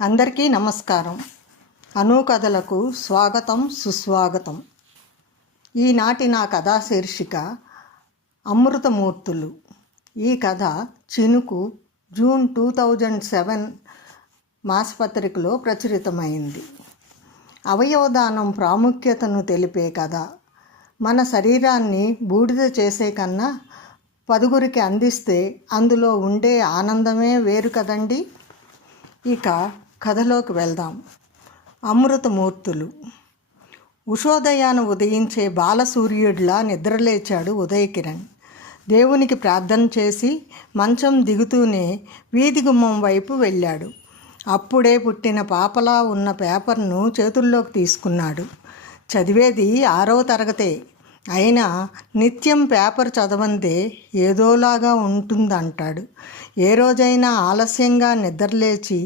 అందరికీ నమస్కారం. అను కథలకు స్వాగతం సుస్వాగతం. ఈనాటి నా కథా శీర్షిక అమృతమూర్తులు. ఈ కథ చినుకు జూన్ 2007 మాసపత్రికలో ప్రచురితమైంది. అవయవదానం ప్రాముఖ్యతను తెలిపే కథ. మన శరీరాన్ని బూడిద చేసే కన్నా 10గురికి అందిస్తే అందులో ఉండే ఆనందమే వేరు కదండి. ఇక కథలోకి వెళ్దాం. అమృతమూర్తులు. ఉషోదయాన ఉదయించే బాలసూర్యుడిలా నిద్రలేచాడు ఉదయకిరణ్. దేవునికి ప్రార్థన చేసి మంచం దిగుతూనే వీధి గుమ్మం వైపు వెళ్ళాడు. అప్పుడే పుట్టిన పాపలా ఉన్న పేపర్ను చేతుల్లోకి తీసుకున్నాడు. చదివేది 6వ తరగతే అయినా నిత్యం పేపర్ చదవందే ఏదోలాగా ఉంటుందంటాడు. ఏ రోజైనా ఆలస్యంగా నిద్రలేచి